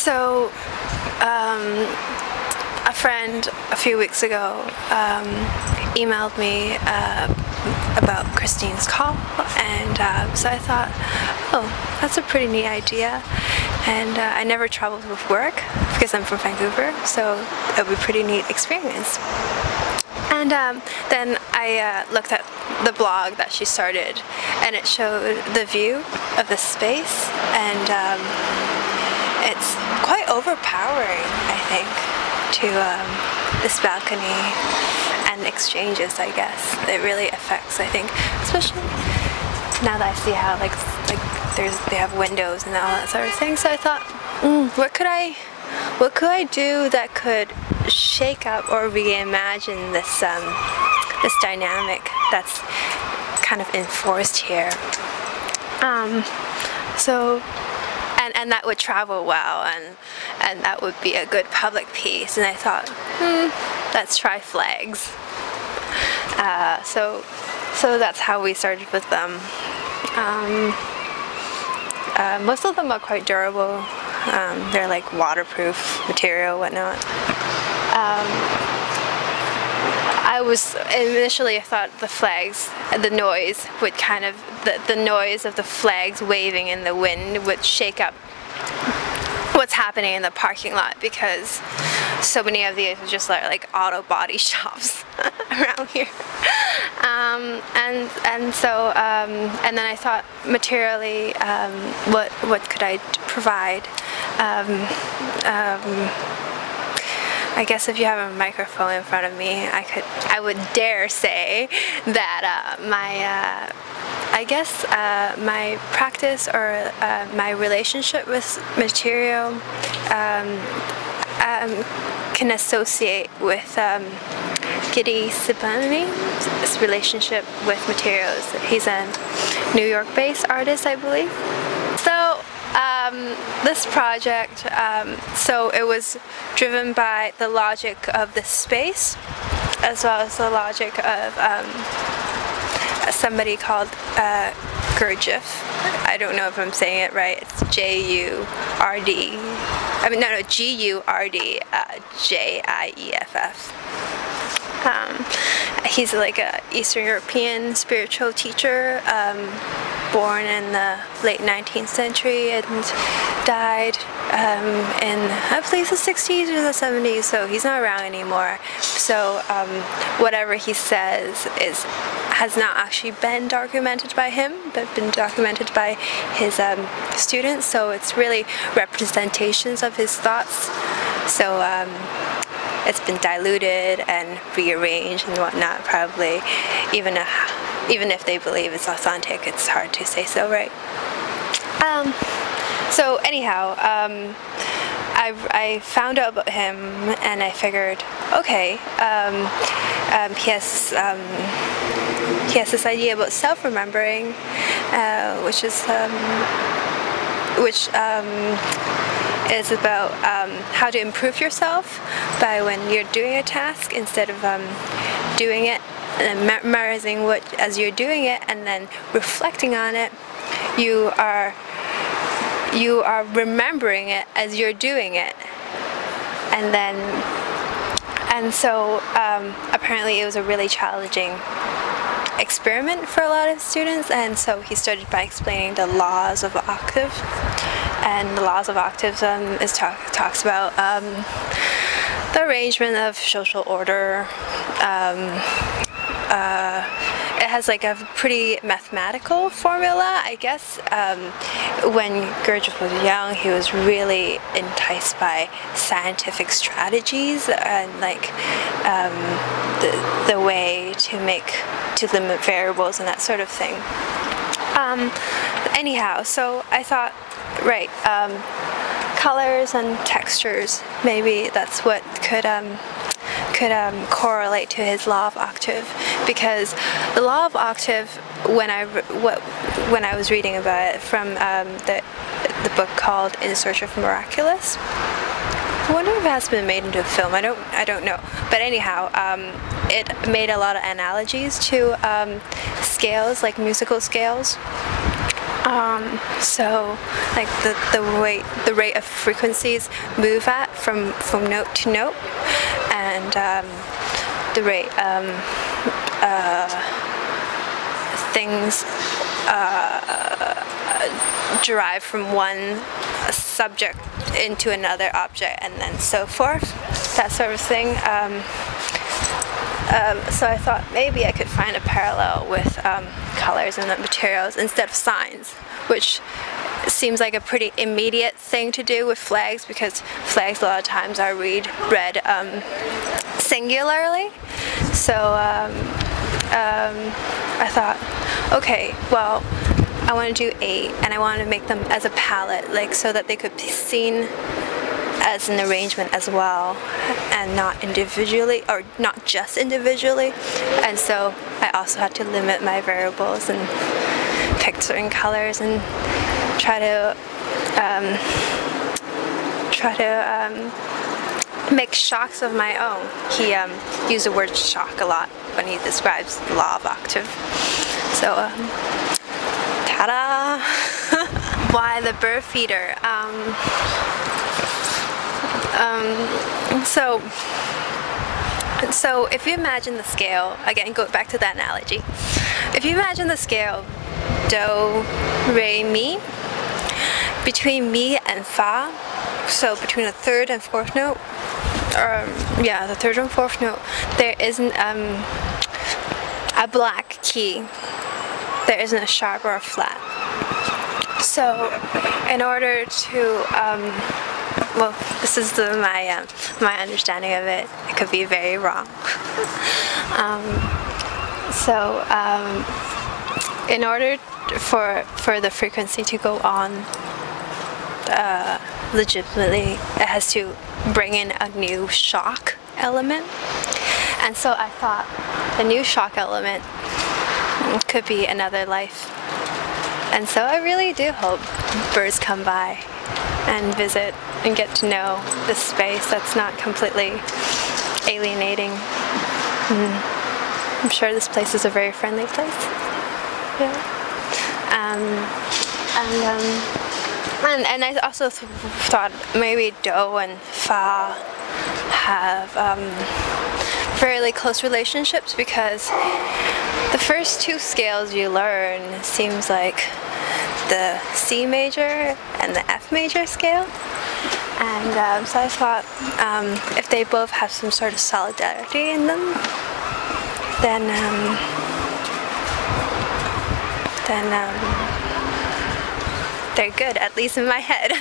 So, a friend a few weeks ago emailed me about Christine's call, and so I thought, oh, that's a pretty neat idea. And I never traveled with work because I'm from Vancouver, so it would be a pretty neat experience. And then I looked at the blog that she started, and it showed the view of the space, and it's quite overpowering, I think, to this balcony and exchanges, I guess. It really affects, I think, especially now that I see how like they have windows and all that sort of thing. So I thought, what could I do that could shake up or reimagine this this dynamic that's kind of enforced here. And that would travel well, and that would be a good public piece. And I thought, let's try flags. So that's how we started with them. Most of them are quite durable. They're like waterproof material, whatnot. Initially I thought the flags, the noise would kind of, the noise of the flags waving in the wind would shake up what's happening in the parking lot, because so many of these are just like auto body shops around here. And then I thought materially, what could I provide? I guess if you have a microphone in front of me, I would dare say that my practice or my relationship with material can associate with KitSum's relationship with materials. He's a New York-based artist, I believe. So this project, so it was driven by the logic of the space, as well as the logic of somebody called Gurdjieff. I don't know if I'm saying it right. It's G-U-R-D. I mean, no, G-U-R-D, J-I-E-F-F. He's like a Eastern European spiritual teacher, born in the late 19th century and died in, I believe, the 60s or the 70s, so he's not around anymore. So whatever he says has not actually been documented by him, but been documented by his students, so it's really representations of his thoughts. So it's been diluted and rearranged and whatnot, probably. Even if they believe it's authentic, it's hard to say so, right? So anyhow, I found out about him, and I figured, okay, he has this idea about self-remembering, which is about how to improve yourself by when you're doing a task, instead of doing it and memorizing what as you're doing it and then reflecting on it. You are remembering it as you're doing it, and so apparently it was a really challenging experiment for a lot of students, and so he started by explaining the laws of octave. And the laws of octaves talks about the arrangement of social order. It has like a pretty mathematical formula, I guess. When Gurdjieff was young, he was really enticed by scientific strategies and like the way to limit variables and that sort of thing. Anyhow, so I thought, right, colors and textures, maybe that's what could correlate to his law of octave, because the law of octave, when I was reading about it from the book called In Search of Miraculous. I wonder if it has been made into a film. I don't know. But anyhow, it made a lot of analogies to scales, like musical scales. So like the rate of frequencies move at from note to note, and the rate things derive from one subject into another object, and then so forth, that sort of thing. So I thought maybe I could find a parallel with colors and the materials instead of signs, which seems like a pretty immediate thing to do with flags, because flags a lot of times are read singularly. So I thought, okay, well, I want to do 8, and I want to make them as a palette, like so that they could be seen as an arrangement as well, and not individually, or not just individually. And so I also had to limit my variables and pick certain colors and try to make shocks of my own. He used the word shock a lot when he describes the law of octave. So ta-da! Why the bird feeder? So if you imagine the scale, again, go back to that analogy. If you imagine the scale do, re, mi, between mi and fa, so between the third and fourth note, the third and fourth note, there isn't a black key. There isn't a sharp or a flat. So in order to well, this is my understanding of it. It could be very wrong. In order for the frequency to go on legitimately, it has to bring in a new shock element. And so I thought the new shock element could be another life. And so I really do hope birds come by and visit and get to know this space that's not completely alienating. I'm sure this place is a very friendly place. Yeah. And I also thought maybe do and fa have fairly close relationships, because the first two scales you learn seems like the C major and the F major scale, and so I thought if they both have some sort of solidarity in them, then they're good, at least in my head.